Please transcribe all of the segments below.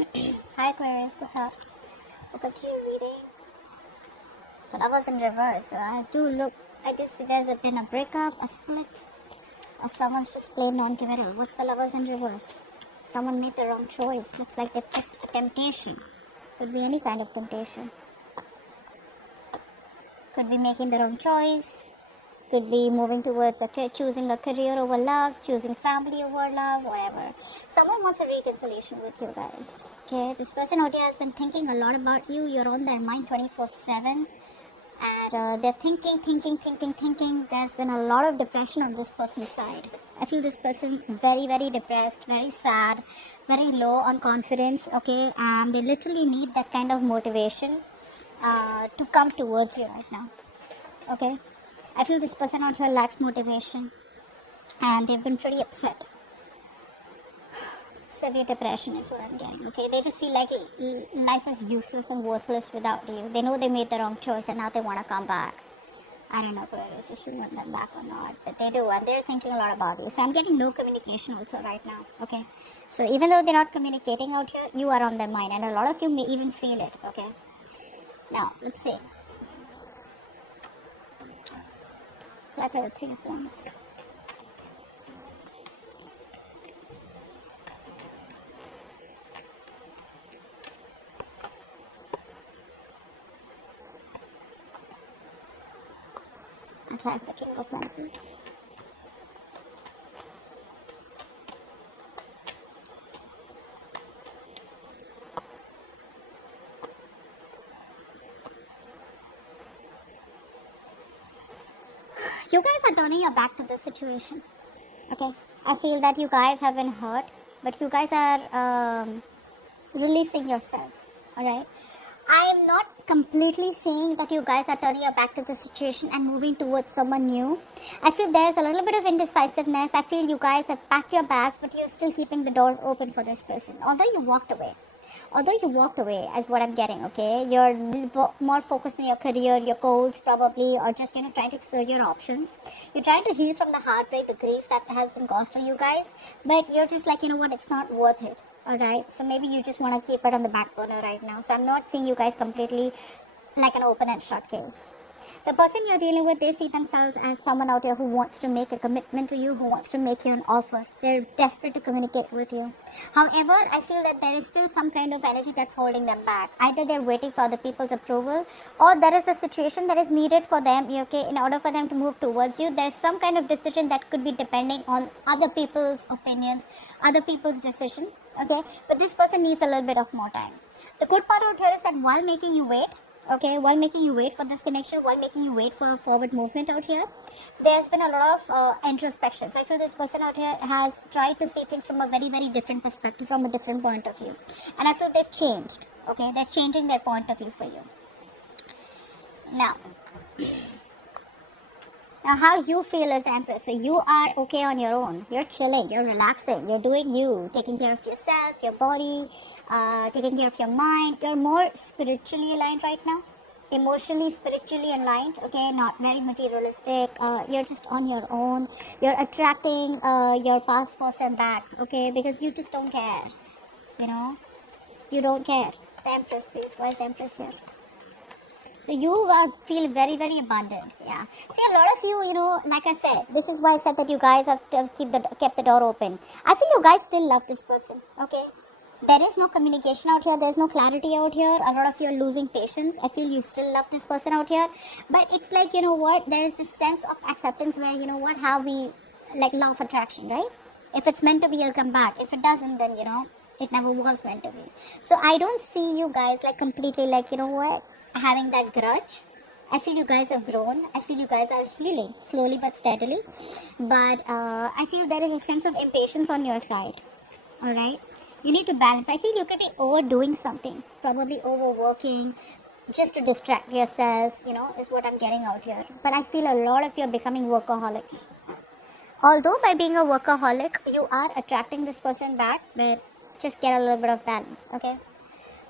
Hi Aquarius, what's up? Welcome to your reading. The Lovers in reverse. I do see been a breakup, a split, or someone's just plain non-committal. What's the Lovers in reverse? Someone made the wrong choice. Looks like they picked a temptation. Could be any kind of temptation. Could be making the wrong choice. Could be moving towards choosing a career over love, choosing family over love, whatever. Someone wants a reconciliation with you guys. Okay, this person out here has been thinking a lot about you. You're on their mind 24/7. And they're thinking. There's been a lot of depression on this person's side. I feel this person very, very depressed, very sad, very low on confidence. Okay, and they literally need that kind of motivation to come towards you right now. Okay, I feel this person out here lacks motivation, and they've been pretty upset. Severe depression is what I'm getting. Okay, they just feel like life is useless and worthless without you. They know they made the wrong choice, and now they want to come back. I don't know, Aquarius, if you want them back or not, but they do, and they're thinking a lot about you. So I'm getting no communication also right now. Okay, so even though they're not communicating out here, you are on their mind, and a lot of you may even feel it. Okay, now let's see. Like the Three of Wands. And like the King of Pentacles. You guys are turning your back to this situation. Okay, I feel that you guys have been hurt, but you guys are releasing yourself. Alright, I am not completely saying that you guys are turning your back to the situation and moving towards someone new. I feel there is a little bit of indecisiveness. I feel you guys have packed your bags, but you're still keeping the doors open for this person, although you walked away. Is what I'm getting. Okay, you're more focused on your career, your goals probably, or just trying to explore your options. You're trying to heal from the heartbreak, the grief that has been caused to you guys, but you're just like, what, it's not worth it. Alright, so maybe you just want to keep it on the back burner right now. So I'm not seeing you guys completely like an open and shut case. The person you're dealing with, they see themselves as someone out here who wants to make a commitment to you, who wants to make you an offer. They're desperate to communicate with you. However, I feel that there is still some kind of energy that's holding them back. Either they're waiting for other people's approval, or there is a situation that is needed for them, okay, in order for them to move towards you. There's some kind of decision that could be depending on other people's opinions, other people's decision, okay, but this person needs a little bit of more time. The good part out here is that while making you wait, okay, while making you wait for this connection, while making you wait for a forward movement out here, there's been a lot of introspection. So I feel this person out here has tried to see things from a very, very different perspective, from a different point of view. And I feel they've changed, okay? They're changing their point of view for you. Now how you feel as the Empress. So you are okay on your own. You're chilling, you're relaxing, you're doing you, taking care of yourself, your body, taking care of your mind. You're more spiritually aligned right now, emotionally, spiritually aligned, okay, not very materialistic. You're just on your own. You're attracting your past person back, okay, because you just don't care, you don't care. The Empress, please. Why is the Empress here? So you feel very, very abundant. Yeah. See, a lot of you, like I said, this is why I said that you guys have still kept the door open. I feel you guys still love this person. Okay. There is no communication out here. There's no clarity out here. A lot of you are losing patience. I feel you still love this person out here. But it's like, there is this sense of acceptance where, how we, like law of attraction, right? If it's meant to be, it'll come back. If it doesn't, then, it never was meant to be. So I don't see you guys like completely like, having that grudge. I feel you guys have grown. I feel you guys are healing slowly but steadily. But I feel there is a sense of impatience on your side. Alright? You need to balance. I feel you could be overdoing something. Probably overworking just to distract yourself, is what I'm getting out here. But I feel a lot of you are becoming workaholics. Although by being a workaholic, you are attracting this person back, but just get a little bit of balance, okay?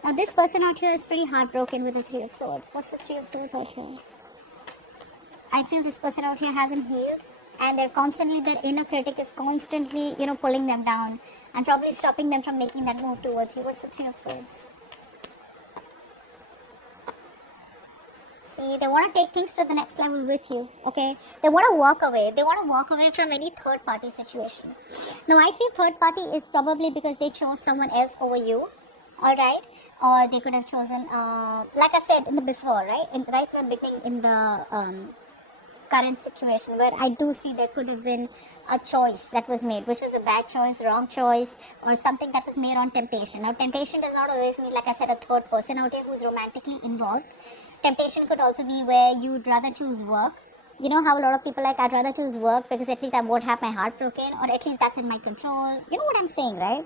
Now this person out here is pretty heartbroken with the Three of Swords. What's the Three of Swords out here? I feel this person out here hasn't healed. and they're constantly, their inner critic is constantly, pulling them down and probably stopping them from making that move towards you. What's the Three of Swords? See, they want to take things to the next level with you, okay? They want to walk away. They want to walk away from any third party situation. Now, I feel third party is probably because they chose someone else over you, alright? Or they could have chosen, like I said in the before, right? Right in the beginning, in the current situation, where I do see there could have been a choice that was made, which was a bad choice, wrong choice, or something that was made on temptation. Now, temptation does not always mean, like I said, a third person out here who's romantically involved. Temptation could also be where you'd rather choose work. You know how a lot of people like, I'd rather choose work because at least I won't have my heart broken, or at least that's in my control. You know what I'm saying, right?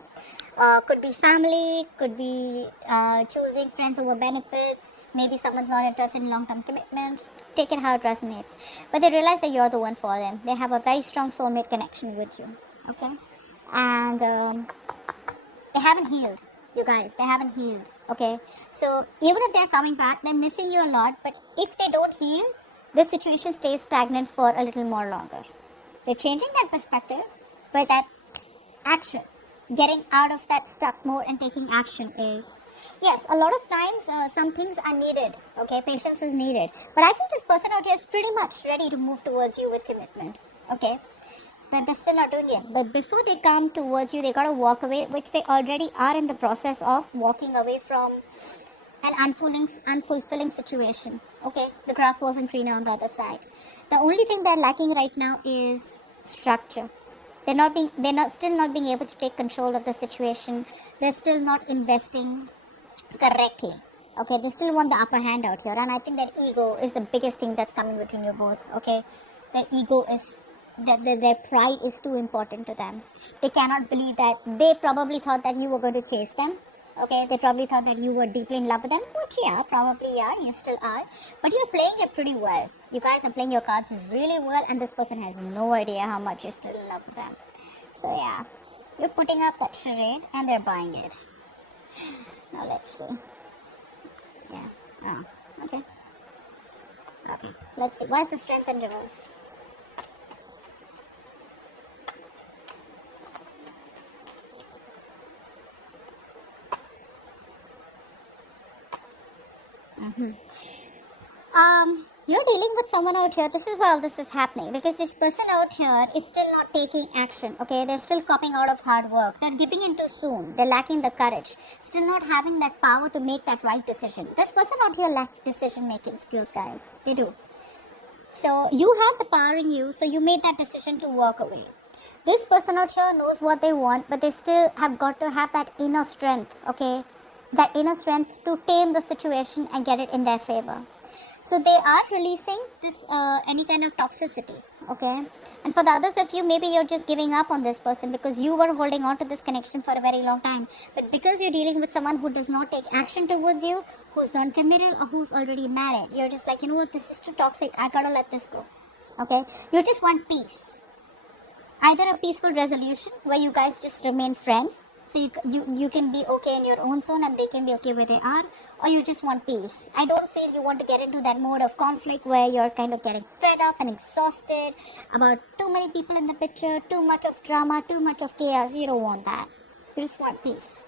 Could be family, could be choosing friends over benefits. Maybe someone's not interested in long-term commitment. Take it how it resonates. But they realize that you're the one for them. They have a very strong soulmate connection with you. Okay? And they haven't healed. You guys, they haven't healed. Okay? So even if they're coming back, they're missing you a lot. But if they don't heal, this situation stays stagnant for a little more longer. They're changing that perspective, but that action, getting out of that stuck mode and taking action is, yes, a lot of times some things are needed, okay, patience is needed, but I think this person out here is pretty much ready to move towards you with commitment, okay, but they're still not doing it. But before they come towards you, they gotta walk away, which they already are in the process of walking away from an unfulfilling situation, okay. The grass wasn't greener on the other side. The only thing they're lacking right now is structure. They're still not being able to take control of the situation. They're still not investing correctly. Okay, they still want the upper hand out here, and I think that ego is the biggest thing that's coming between you both. Okay, their ego is their pride is too important to them. They cannot believe that they probably thought that you were going to chase them. Okay, they probably thought that you were deeply in love with them, which yeah, probably are, you still are, but you're playing it pretty well. You guys are playing your cards really well, and this person has no idea how much you're still in love with them. So yeah, you're putting up that charade and they're buying it. Now let's see. Yeah, oh, okay. Okay, let's see, what's the Strength in reverse? You're dealing with someone out here. This is why all this is happening, because this person out here is still not taking action. Okay, they're still copping out of hard work. They're giving in too soon. They're lacking the courage. Still not having that power to make that right decision. This person out here lacks decision making skills, guys. They do. So you have the power in you. So you made that decision to walk away. This person out here knows what they want, but they still have got to have that inner strength. Okay, that inner strength to tame the situation and get it in their favor. So they are releasing this any kind of toxicity, okay? And for the others of you, maybe you're just giving up on this person because you were holding on to this connection for a very long time. But because you're dealing with someone who does not take action towards you, who's non-committed or who's already married, you're just like, you know what, this is too toxic, I gotta let this go, okay? You just want peace. Either a peaceful resolution where you guys just remain friends, so you can be okay in your own zone and they can be okay where they are, or you just want peace. I don't feel you want to get into that mode of conflict where you're kind of getting fed up and exhausted about too many people in the picture, too much of drama, too much of chaos. You don't want that. You just want peace.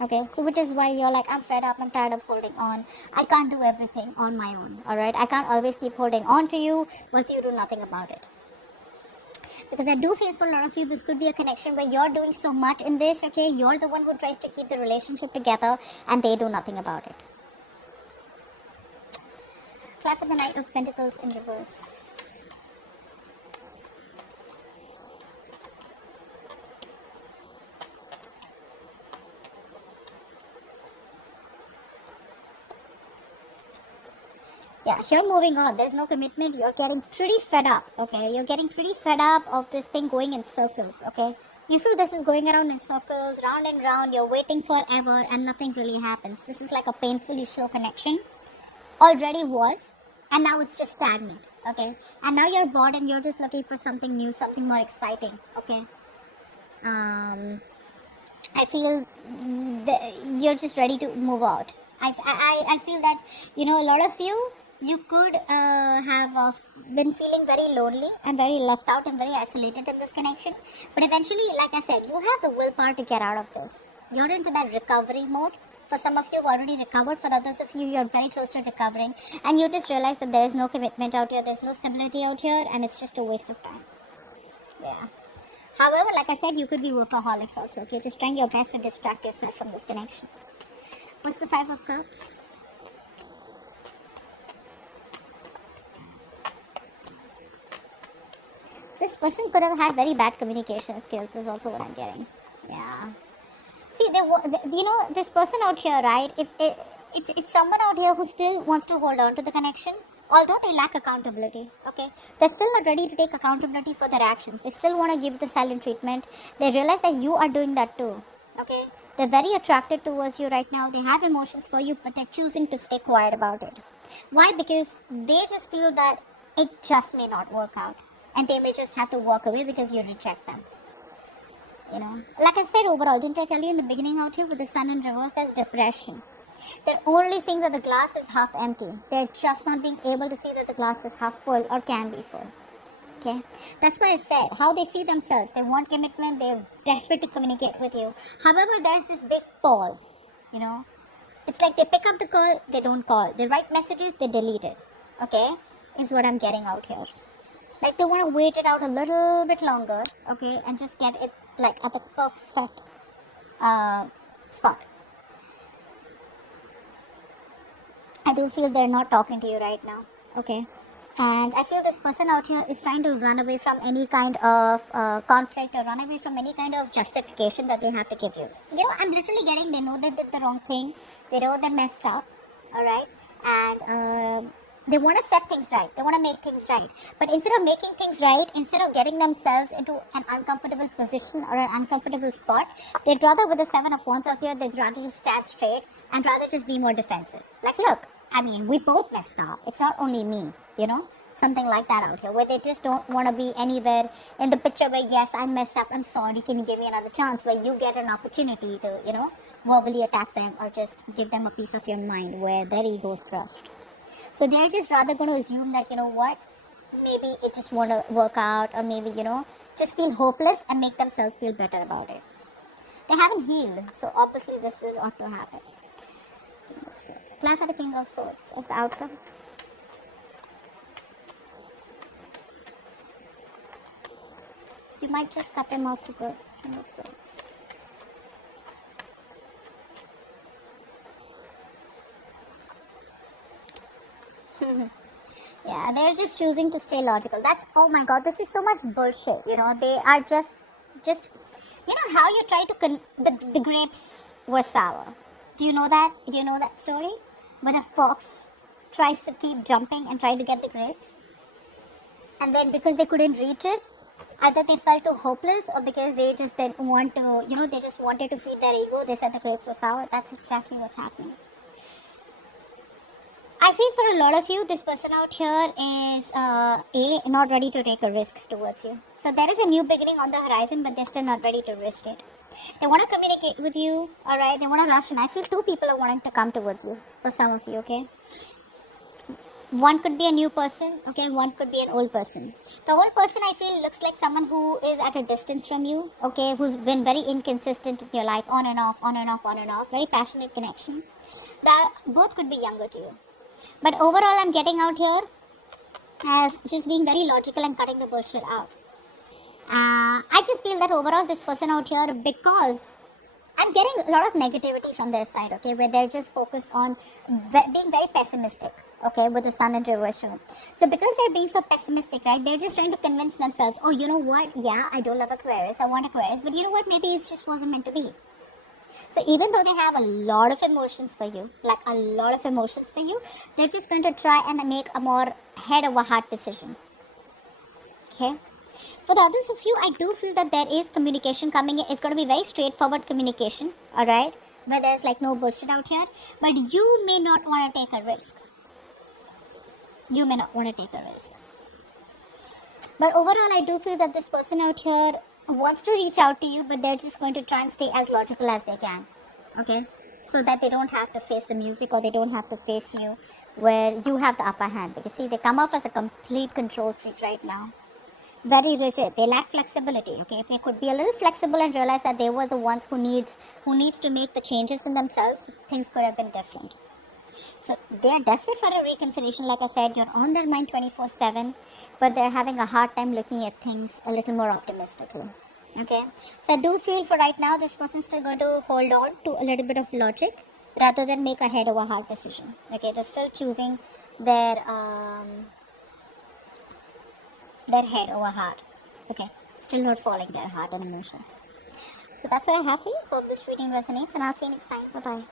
Okay, so which is why you're like, I'm fed up, I'm tired of holding on. I can't do everything on my own, alright? I can't always keep holding on to you once you do nothing about it. Because I do feel for a lot of you, this could be a connection where you're doing so much in this, okay? You're the one who tries to keep the relationship together and they do nothing about it. Clap for the Knight of Pentacles in reverse. Yeah, you're moving on. There's no commitment. You're getting pretty fed up, okay? You're getting pretty fed up of this thing going in circles, okay? You feel this is going around in circles, round and round. You're waiting forever and nothing really happens. This is like a painfully slow connection. Already was, and now it's just stagnant, okay? And now you're bored and you're just looking for something new, something more exciting, okay? I feel you're just ready to move out. I feel that, you know, a lot of you, you could have been feeling very lonely and very left out and very isolated in this connection. But eventually, like I said, you have the willpower to get out of this. You're into that recovery mode. For some of you, you've already recovered. For others of you, you're very close to recovering. And you just realize that there is no commitment out here, there's no stability out here, and it's just a waste of time. Yeah. However, like I said, you could be workaholics also. Okay, just trying your best to distract yourself from this connection. What's the Five of Cups? This person could have had very bad communication skills is also what I'm getting. Yeah. See, this person out here, right? It's someone out here who still wants to hold on to the connection, although they lack accountability. Okay, they're still not ready to take accountability for their actions. They still want to give the silent treatment. They realize that you are doing that too. Okay, they're very attracted towards you right now. They have emotions for you, but they're choosing to stay quiet about it. Why? Because they just feel that it just may not work out, and they may just have to walk away because you reject them. Like I said, overall, didn't I tell you in the beginning out here with the sun in reverse, there's depression. They're only seeing that the glass is half empty. They're just not being able to see that the glass is half full or can be full. Okay, that's why I said how they see themselves. They want commitment. They're desperate to communicate with you. However, there's this big pause. It's like they pick up the call, they don't call. They write messages, they delete it. Okay, is what I'm getting out here. Like they want to wait it out a little bit longer, okay, and just get it like at the perfect spot. I do feel they're not talking to you right now, okay, and I feel this person out here is trying to run away from any kind of conflict or run away from any kind of justification that they have to give you. I'm literally getting, they know they did the wrong thing, they know they messed up, alright, and they want to set things right. They want to make things right. But instead of making things right, instead of getting themselves into an uncomfortable position or an uncomfortable spot, they'd rather, with the Seven of Wands out here, they'd rather just stand straight and rather just be more defensive. Like, look, we both messed up. It's not only me, something like that out here, where they just don't want to be anywhere in the picture where, yes, I messed up, I'm sorry, can you give me another chance, where you get an opportunity to, verbally attack them or just give them a piece of your mind where their ego is crushed. So they're just rather going to assume that, maybe it just won't work out, or maybe, just feel hopeless and make themselves feel better about it. They haven't healed, so obviously this was ought to happen. King of Swords. Apply for the King of Swords as the outcome. You might just cut them off for good. King of Swords. Yeah, they're just choosing to stay logical. That's, oh my god, this is so much bullshit. They are just how you try to the grapes were sour. Do you know that? Do you know that story? Where the fox tries to keep jumping and try to get the grapes, and then because they couldn't reach it, either they felt too hopeless, or because they just didn't want to, they just wanted to feed their ego, they said the grapes were sour. That's exactly what's happening. I feel for a lot of you, this person out here is not ready to take a risk towards you. So there is a new beginning on the horizon, but they're still not ready to risk it. They want to communicate with you, alright? They want to rush in. I feel two people are wanting to come towards you, for some of you, okay? One could be a new person, okay? One could be an old person. The old person, I feel, looks like someone who is at a distance from you, okay? Who's been very inconsistent in your life, on and off, on and off, on and off. Very passionate connection. That both could be younger to you. But overall, I'm getting out here as just being very logical and cutting the bullshit out. I just feel that overall this person out here, because I'm getting a lot of negativity from their side, okay, where they're just focused on being very pessimistic, okay, with the sun in reverse. So because they're being so pessimistic, right, they're just trying to convince themselves, oh, you know what, yeah, I do love Aquarius, I want Aquarius, but you know what, maybe it just wasn't meant to be. So even though they have a lot of emotions for you, they're just going to try and make a more head over heart decision. Okay. For the others of you, I do feel that there is communication coming in. It's going to be very straightforward communication, alright, where there's like no bullshit out here. But you may not want to take a risk. But overall, I do feel that this person out here wants to reach out to you, but they're just going to try and stay as logical as they can. Okay, so that they don't have to face the music, or they don't have to face you where you have the upper hand. Because see, they come off as a complete control freak right now. Very rigid. They lack flexibility. Okay, if they could be a little flexible and realize that they were the ones who needs to make the changes in themselves, things could have been different. So they are desperate for a reconciliation. Like I said, you're on their mind 24/7, but they're having a hard time looking at things a little more optimistically. Okay, so I do feel for right now this person's still going to hold on to a little bit of logic rather than make a head over heart decision. Okay, they're still choosing their head over heart. Okay, still not following their heart and emotions. So that's what I have for you. Hope this reading resonates, and I'll see you next time. Bye bye.